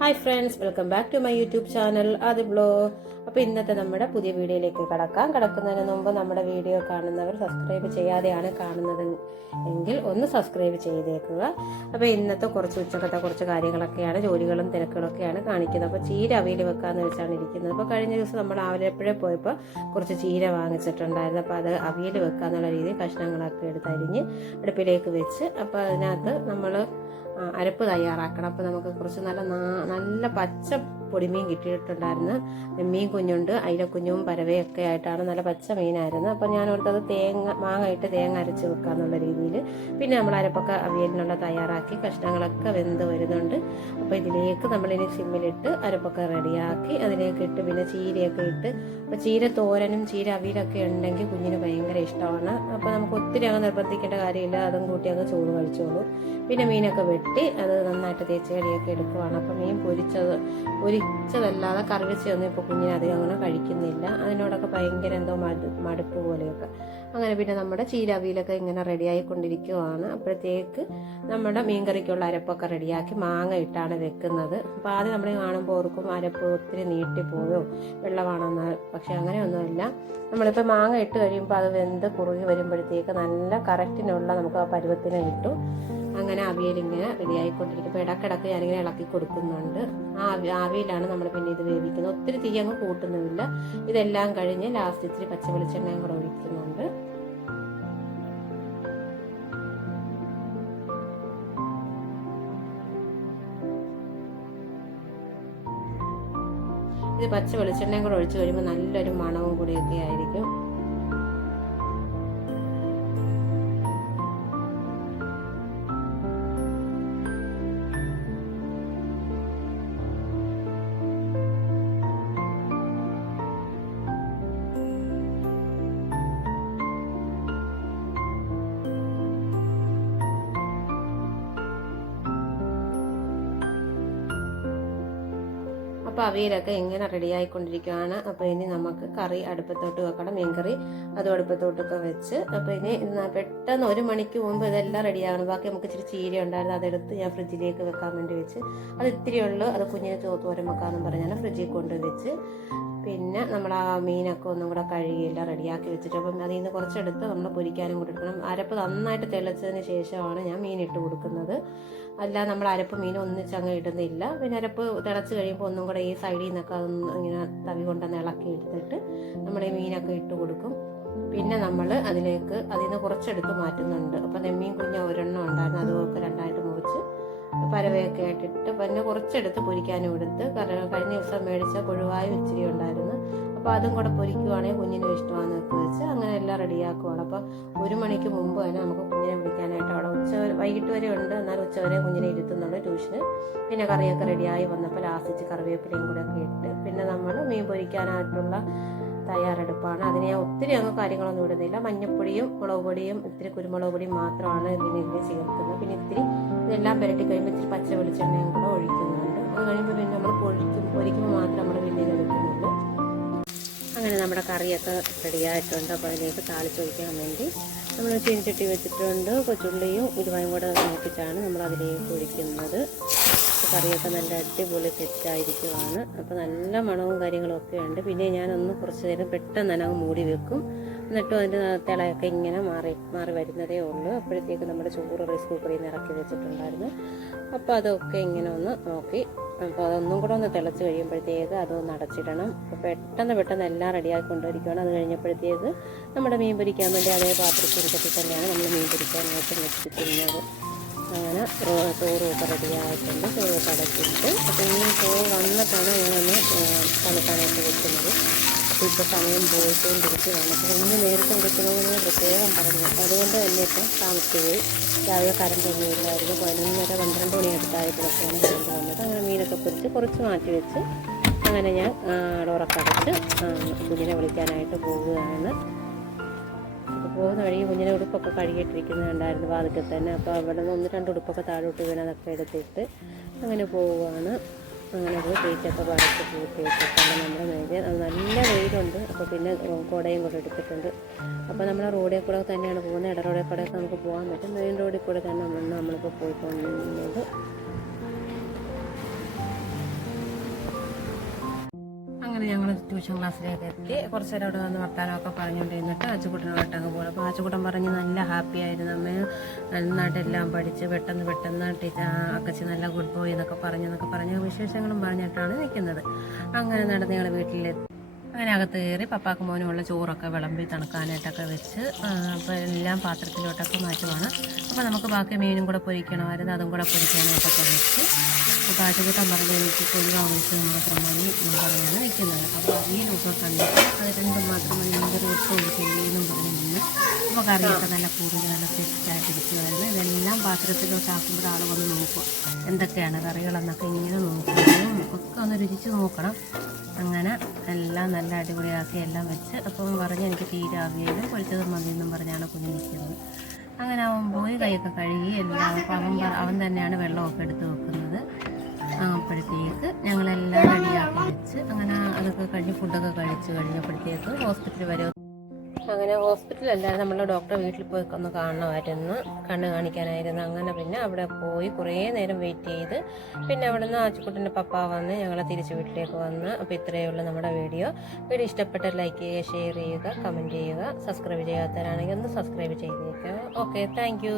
Hi friends, welcome back to my YouTube channel Aadi blog. അപ്പോൾ ഇന്നത്തെ നമ്മുടെ പുതിയ വീഡിയോയിലേക്ക് കടക്കുന്നതിന് മുമ്പ് നമ്മുടെ വീഡിയോ കാണുന്നവർ സബ്സ്ക്രൈബ് ചെയ്യാതെയാണ് കാണുന്നത് എങ്കിൽ ഒന്ന് സബ്സ്ക്രൈബ് ചെയ്തേക്കുക. അപ്പോൾ ഇന്നത്തെ ഉച്ചക്കത്തെ കുറച്ച് കാര്യങ്ങളൊക്കെയാണ്, ജോലികളും തിരക്കുകളൊക്കെയാണ് കാണിക്കുന്നത്. അപ്പോൾ ചീര അവിയൽ വെക്കാമെന്ന് വെച്ചാണ് ഇരിക്കുന്നത്. അപ്പോൾ കഴിഞ്ഞ ദിവസം നമ്മൾ ആലപ്പുഴ പോയപ്പോൾ കുറച്ച് ചീര വാങ്ങിച്ചിട്ടുണ്ടായിരുന്നു. അപ്പോൾ അത് അവിയൽ വെക്കാന്നുള്ള രീതിയിൽ കഷ്ണങ്ങളൊക്കെ എടുത്തരിഞ്ഞ് അടുപ്പിലേക്ക് വെച്ച്, അപ്പോൾ അതിനകത്ത് നമ്മൾ അരപ്പ് തയ്യാറാക്കണം. അപ്പോൾ നമുക്ക് കുറച്ച് നല്ല പച്ച പൊടിമീൻ കിട്ടിയിട്ടുണ്ടായിരുന്നു. മീൻ കുഞ്ഞുണ്ട്, അയിലക്കുഞ്ഞും പരവയൊക്കെ ആയിട്ടാണ്, നല്ല പച്ച മീനായിരുന്നു. അപ്പോൾ ഞാൻ ഓർത്തത് മാങ്ങ ഇട്ട് തേങ്ങ അരച്ച് വെക്കാന്നുള്ള രീതിയിൽ. പിന്നെ നമ്മൾ അരപ്പൊക്കെ അവിയലിനുള്ള തയ്യാറാക്കി, കഷ്ണങ്ങളൊക്കെ വെന്ത് വരുന്നുണ്ട്. അപ്പോൾ ഇതിലേക്ക് നമ്മളിനി സിമ്മിലിട്ട് അരപ്പൊക്കെ റെഡിയാക്കി അതിലേക്ക് ഇട്ട് പിന്നെ ചീരയൊക്കെ ഇട്ട്, അപ്പോൾ ചീര തോരനും ചീര അവിയലൊക്കെ ഉണ്ടെങ്കിൽ കുഞ്ഞിന് ഭയങ്കര ഇഷ്ടമാണ്. അപ്പോൾ നമുക്ക് ഒത്തിരി അങ്ങ് നിർബന്ധിക്കേണ്ട കാര്യമില്ല, അതും കൂട്ടി അങ്ങ് ചോറ് കഴിച്ചോളൂ. പിന്നെ മീനൊക്കെ വെട്ടി അത് നന്നായിട്ട് തേച്ച് കടിയൊക്കെ എടുക്കുവാണ്. അപ്പോൾ മീൻ പൊരിച്ചതല്ലാതെ കറിവെച്ചൊന്നും ഇപ്പോൾ കുഞ്ഞിന് അധികം അങ്ങനെ കഴിക്കുന്നില്ല. അതിനോടൊക്കെ ഭയങ്കര എന്തോ മടുപ്പ് പോലെയൊക്കെ. അങ്ങനെ പിന്നെ നമ്മുടെ ചീര അവിയലൊക്കെ ഇങ്ങനെ റെഡിയായിക്കൊണ്ടിരിക്കുവാണ്. അപ്പോഴത്തേക്ക് നമ്മുടെ മീൻകറിക്കുള്ള അരപ്പൊക്കെ റെഡിയാക്കി മാങ്ങ ഇട്ടാണ് വെക്കുന്നത്. അപ്പോൾ ആദ്യം നമ്മൾ കാണുമ്പോൾ ഓർക്കും അരപ്പ് ഒത്തിരി നീട്ടിപ്പോയോ വെള്ളമാണെന്ന്. പക്ഷെ അങ്ങനെയൊന്നുമില്ല. നമ്മളിപ്പോൾ മാങ്ങ ഇട്ട് കഴിയുമ്പോൾ അത് വെന്ത് കുറുകി വരുമ്പോഴത്തേക്ക് നല്ല കറക്റ്റിനുള്ള നമുക്ക് ആ പരുവത്തിന് കിട്ടും. അങ്ങനെ അവിയലിങ്ങനെ റെഡിയായിക്കൊണ്ടിരിക്കുമ്പോൾ ഇടക്കിടക്ക് ഞാനിങ്ങനെ ഇളക്കി കൊടുക്കുന്നുണ്ട്. ആ ആവിയിലാണ് നമ്മൾ പിന്നെ ഇത് വേവിക്കുന്നത്. ഒത്തിരി തീ അങ്ങ് കൂട്ടുന്നുമില്ല. ഇതെല്ലാം കഴിഞ്ഞ് ലാസ്റ്റ് ഇത്തിരി പച്ച വെളിച്ചെണ്ണയും കൂടെ ഒഴിക്കുന്നുണ്ട്. ഇത് പച്ച വെളിച്ചെണ്ണയും കൂടെ ഒഴിച്ച് കഴിയുമ്പോൾ നല്ലൊരു മണവും കൂടിയൊക്കെ ആയിരിക്കും. അപ്പോൾ അവിയലൊക്കെ ഇങ്ങനെ റെഡിയായിക്കൊണ്ടിരിക്കുകയാണ്. അപ്പോൾ ഇനി നമുക്ക് കറി അടുപ്പത്തോട്ട് വെക്കണം. മീൻകറി അതും അടുപ്പത്തോട്ടൊക്കെ വെച്ച്, അപ്പോൾ ഇനി പെട്ടെന്ന് 1 മണിക്ക് മുമ്പ് ഇതെല്ലാം റെഡിയാകണം. ബാക്കി നമുക്ക് ഇച്ചിരി ചീര ഉണ്ടായിരുന്നു, അതെടുത്ത് ഞാൻ ഫ്രിഡ്ജിലേക്ക് വെക്കാൻ വേണ്ടി വെച്ച്. അത് ഇത്തിരി ഉള്ളു, അത് കുഞ്ഞിന് തോരൻ വെക്കാമെന്ന് പറഞ്ഞാൽ ഫ്രിഡ്ജിൽ കൊണ്ടുവച്ച്. പിന്നെ നമ്മൾ ആ മീനൊക്കെ ഒന്നും കൂടെ കഴുകിയില്ല റെഡിയാക്കി വെച്ചിട്ട്, അപ്പം അതിൽ നിന്ന് കുറച്ചെടുത്ത് നമ്മൾ പൊരിക്കാനും കൂടെ എടുക്കണം. അരപ്പ് നന്നായിട്ട് തിളച്ചതിന് ശേഷമാണ് ഞാൻ മീനിട്ട് കൊടുക്കുന്നത്. അല്ല നമ്മൾ അരപ്പ് മീൻ ഒന്നിച്ചങ്ങ് ഇടുന്നില്ല. പിന്നെ അരപ്പ് തിളച്ച് കഴിയുമ്പോൾ ഒന്നും കൂടെ ഈ സൈഡിൽ നിന്നൊക്കെ അതൊന്ന് ഇങ്ങനെ തവി കൊണ്ടൊന്ന് ഇളക്കി എടുത്തിട്ട് നമ്മൾ ഈ മീനൊക്കെ ഇട്ട് കൊടുക്കും. പിന്നെ നമ്മൾ അതിൽ നിന്ന് കുറച്ചെടുത്ത് മാറ്റുന്നുണ്ട്. അപ്പം നെമ്മീൻ കുഞ്ഞ് ഒരെണ്ണം ഉണ്ടായിരുന്നു, അതൊക്കെ രണ്ടായിട്ട് മുറിച്ച് പരവയൊക്കെ ആയിട്ടിട്ട് പിന്നെ കുറച്ചെടുത്ത് പൊരിക്കാനും എടുത്ത്. കഴിഞ്ഞ ദിവസം മേടിച്ച കൊഴുവായും ഇച്ചിരി ഉണ്ടായിരുന്നു. അപ്പോൾ അതും കൂടെ പൊരിക്കുവാണെങ്കിൽ കുഞ്ഞിനും ഇഷ്ടമാണെന്നൊക്കെ വെച്ച് അങ്ങനെ എല്ലാം റെഡിയാക്കുവാണ്. അപ്പോൾ 1 മണിക്ക് മുമ്പ് തന്നെ നമുക്ക് കുഞ്ഞിനെ വിളിക്കാനായിട്ട് അവിടെ വൈകിട്ട് വരെ ഉണ്ട്. എന്നാൽ ഉച്ചവരെ കുഞ്ഞിനെ ഇരുത്തുന്നുണ്ട് ട്യൂഷന്. പിന്നെ കറിയൊക്കെ റെഡിയായി വന്നപ്പോൾ ലാസ്റ്റ് കറിവേപ്പിലയും കൂടെ ഒക്കെ ഇട്ട് പിന്നെ നമ്മൾ മീൻ പൊരിക്കാനായിട്ടുള്ള തയ്യാറെടുപ്പാണ്. അതിന് ഞാൻ ഒത്തിരി അങ്ങ് കാര്യങ്ങളൊന്നും ഇടുന്നില്ല. മഞ്ഞപ്പൊടിയും മുളക് പൊടിയും ഇത്തിരി കുരുമുളക് പൊടിയും മാത്രമാണ് ഇതിൽ ചേർക്കുന്നത്. പിന്നെ ഇത്തിരി ഇതെല്ലാം പുരട്ടി കഴിയുമ്പോൾ ഇത്തിരി പച്ച വെളിച്ചെണ്ണയും കൂടെ ഒഴിക്കുന്നുണ്ട്. അത് കഴിയുമ്പോൾ പിന്നെ നമ്മൾ പൊരിക്കുമ്പോൾ മാത്രം നമ്മൾ പിന്നെ എടുക്കുന്നുള്ളൂ. അങ്ങനെ നമ്മുടെ കറിയൊക്കെ റെഡിയായിട്ടുണ്ട്. അപ്പോൾ അതിലേക്ക് താളിച്ചൊഴിക്കാൻ വേണ്ടി നമ്മൾ ചീനിച്ചട്ടി വെച്ചിട്ടുണ്ട്. കൊച്ചുള്ളിയും ഉലുവയും കൂടെ നോക്കിച്ചാണ് നമ്മൾ അതിലേക്ക് ഒഴിക്കുന്നത്. കറിയൊക്കെ നല്ല അടിപൊളി സെറ്റായിരിക്കുവാണ്. അപ്പോൾ നല്ല മണവും കാര്യങ്ങളൊക്കെ ഉണ്ട്. പിന്നെ ഞാനൊന്ന് കുറച്ച് നേരം പെട്ടെന്ന് തന്നെ മൂടി വെക്കും. എന്നിട്ടും അതിൻ്റെ തിളയൊക്കെ ഇങ്ങനെ മാറി വരുന്നതേ ഉള്ളൂ. അപ്പോഴത്തേക്ക് നമ്മുടെ ചോറ് റൈസ് കുക്കറിൽ നിന്ന് ഇറക്കി വെച്ചിട്ടുണ്ടായിരുന്നു. അപ്പോൾ അതൊക്കെ ഇങ്ങനെ ഒന്ന് നോക്കി, അപ്പോൾ അതൊന്നും കൂടെ ഒന്ന് തിളച്ച് കഴിയുമ്പോഴത്തേക്ക് അതൊന്ന് അടച്ചിടണം. അപ്പോൾ പെട്ടെന്ന് എല്ലാം റെഡിയാക്കിക്കൊണ്ടിരിക്കുകയാണ്. അത് കഴിഞ്ഞപ്പോഴത്തേക്ക് നമ്മുടെ മീൻ പൊരിക്കാൻ വേണ്ടി അതേ പാത്രത്തിൽ തന്നെയാണ് നമ്മൾ മീൻ പൊരിക്കാനായിട്ട് വെച്ചിരിക്കുന്നത്. അങ്ങനെ ചോറുമൊക്കെ റെഡിയായിട്ടുണ്ട്. ചോറൊക്കെ അടച്ചിട്ട് അപ്പോൾ ഇനി ചോറ് വന്നിട്ടാണ് ഞാനൊന്ന് തണുക്കാനായിട്ട് വെക്കുന്നത്. അപ്പോൾ ഇപ്പോൾ സമയം പോയിക്കൊണ്ടിരിക്കുകയാണ്. അപ്പോൾ ഇന്ന് നേരത്തെ വിളിക്കണമെന്ന് പ്രത്യേകം പറഞ്ഞു. അപ്പോൾ അതുകൊണ്ട് തന്നെ ഇപ്പം താമസിച്ച് പോയി. രാവിലെ കറണ്ടൊന്നും ഇല്ലായിരുന്നു. 11:30-12 മണി അടുത്തായപ്പോഴൊക്കെയാണ് കറണ്ട് വന്നത്. അങ്ങനെ മീനൊക്കെ പൊരിച്ച് കുറച്ച് മാറ്റി വെച്ച് അങ്ങനെ ഞാൻ ഡോറൊക്കെ അടച്ച് കുഞ്ഞിനെ വിളിക്കാനായിട്ട് പോവുകയാണ്. അപ്പോൾ പോകുന്ന വഴി കുഞ്ഞിനെ ഉടുപ്പൊക്കെ കഴുകിയിട്ടിരിക്കുന്നുണ്ടായിരുന്നു വാതിൽക്കൽ തന്നെ. അപ്പോൾ അവിടെ നിന്ന് 1-2 ഉടുപ്പൊക്കെ താഴോട്ട് വീണ് അതൊക്കെ എടുത്തിട്ട് അങ്ങനെ പോവുകയാണ്. അങ്ങനെ പോയി തേച്ചൊക്കെ വരച്ച് പൂട്ടിയിട്ടിട്ടാണ് നമ്മുടെ മേജ്. നല്ല വെയിലുണ്ട്. അപ്പോൾ പിന്നെ കുടയും കൂടെ എടുത്തിട്ടുണ്ട്. അപ്പോൾ നമ്മൾ റോഡിൽ കൂടെ തന്നെയാണ് പോകുന്നത്. ഇട റോഡിൽ കൂടെയൊക്കെ നമുക്ക് പോകാൻ പറ്റും. മെയിൻ റോഡിൽ കൂടെ തന്നെ നമ്മളിപ്പോൾ പോയിക്കൊണ്ടിരുന്നത്. അങ്ങനെ ഞങ്ങൾ ട്യൂഷൻ ക്ലാസ്സിലേക്ക് എത്തി. കുറച്ച് നേരം അവിടെ വന്ന് വർത്താനമൊക്കെ പറഞ്ഞുകൊണ്ടിരുന്നിട്ട് ആച്ചുകുട്ടനുമായിട്ട് അങ്ങ് പോകും. അപ്പോൾ ആച്ചുകുട്ടൻ പറഞ്ഞ് നല്ല ഹാപ്പി ആയിരുന്നു അമ്മ, നന്നായിട്ട് എല്ലാം പഠിച്ച് പെട്ടെന്ന് അക്കച്ചി നല്ല ഗുഡ് ബോയ് എന്നൊക്കെ പറഞ്ഞ് വിശേഷങ്ങളും പറഞ്ഞിട്ടാണ് നിൽക്കുന്നത്. അങ്ങനെ നടന്ന് ഞങ്ങൾ വീട്ടിലെത്തി. അങ്ങനെ അകത്ത് കയറി പപ്പാക്ക് മോനുമുള്ള ചോറൊക്കെ വിളമ്പി തണുക്കാനായിട്ടൊക്കെ വെച്ച് അപ്പോൾ എല്ലാം പാത്രത്തിലോട്ടൊക്കെ മാറ്റുവാണ്. അപ്പോൾ നമുക്ക് ബാക്കി മീനും കൂടെ പൊരിക്കണമായിരുന്നു, അതും കൂടെ പൊരിക്കാനായിട്ടൊക്കെ വെച്ച്. അപ്പോൾ ആറ്റുകൂട്ടം പറഞ്ഞ് എനിക്ക് കൊല്ലുക ഒഴിച്ച് മാത്രം മതി എന്ന് പറഞ്ഞാണ് നിൽക്കുന്നത്. അപ്പോൾ അവിയലൊക്കെ കണ്ടിട്ട് അത് രണ്ടും മാത്രം മതി, മീൻകറി ഒട്ടും ഒഴിക്കില്ലെന്നും പറഞ്ഞ് നിന്ന്. അപ്പോൾ കറിയൊക്കെ നല്ല കൂടുതൽ നല്ല സെറ്റായിട്ടിരിക്കുമായിരുന്നു. ഇതെല്ലാം പാത്രത്തിലോട്ട് ആക്കുമ്പോൾ ആൾ വന്ന് നോക്കും എന്തൊക്കെയാണ് കറികളെന്നൊക്കെ ഇങ്ങനെ നോക്കുകയും ഒക്കെ ഒന്ന് രുചിച്ച് നോക്കണം. അങ്ങനെ എല്ലാം നല്ല അടിപൊളിയാക്കി എല്ലാം വെച്ച് അപ്പം പറഞ്ഞ് എനിക്ക് തീരെ അവിയലും പൊരിച്ചതും മതി എന്നും പറഞ്ഞാണ് കുഞ്ഞിരിക്കുന്നത്. അങ്ങനെ അവൻ പോയി കൈയൊക്കെ കഴുകി എല്ലാം. അപ്പം അവൻ തന്നെയാണ് വെള്ളമൊക്കെ എടുത്ത് വെക്കുന്നത്. അപ്പോഴത്തേക്ക് ഞങ്ങളെല്ലാം റെഡിയാക്കി വെച്ച് അങ്ങനെ അതൊക്കെ കഴിഞ്ഞ് ഫുഡൊക്കെ കഴിച്ച് കഴിഞ്ഞപ്പോഴത്തേക്ക് ഹോസ്പിറ്റൽ വരെ. അങ്ങനെ ഹോസ്പിറ്റലല്ലാതെ നമ്മൾ ഡോക്ടറെ വീട്ടിൽ പോയി ഒന്ന് കാണണമായിരുന്നു, കണ്ണ് കാണിക്കാനായിരുന്നു. അങ്ങനെ പിന്നെ അവിടെ പോയി കുറേ നേരം വെയിറ്റ് ചെയ്ത് പിന്നെ അവിടെ നിന്ന് ആച്ചുക്കുട്ടൻ്റെ പപ്പ വന്ന് ഞങ്ങളെ തിരിച്ച് വീട്ടിലേക്ക് വന്ന്. അപ്പോൾ ഇത്രയേ ഉള്ളൂ നമ്മുടെ വീഡിയോ ഇഷ്ടപ്പെട്ട ലൈക്ക് ചെയ്യുക, ഷെയർ ചെയ്യുക, കമൻറ്റ് ചെയ്യുക. സബ്സ്ക്രൈബ് ചെയ്യാത്തവരാണെങ്കിൽ ഒന്ന് സബ്സ്ക്രൈബ് ചെയ്തേക്കുക. Okay, thank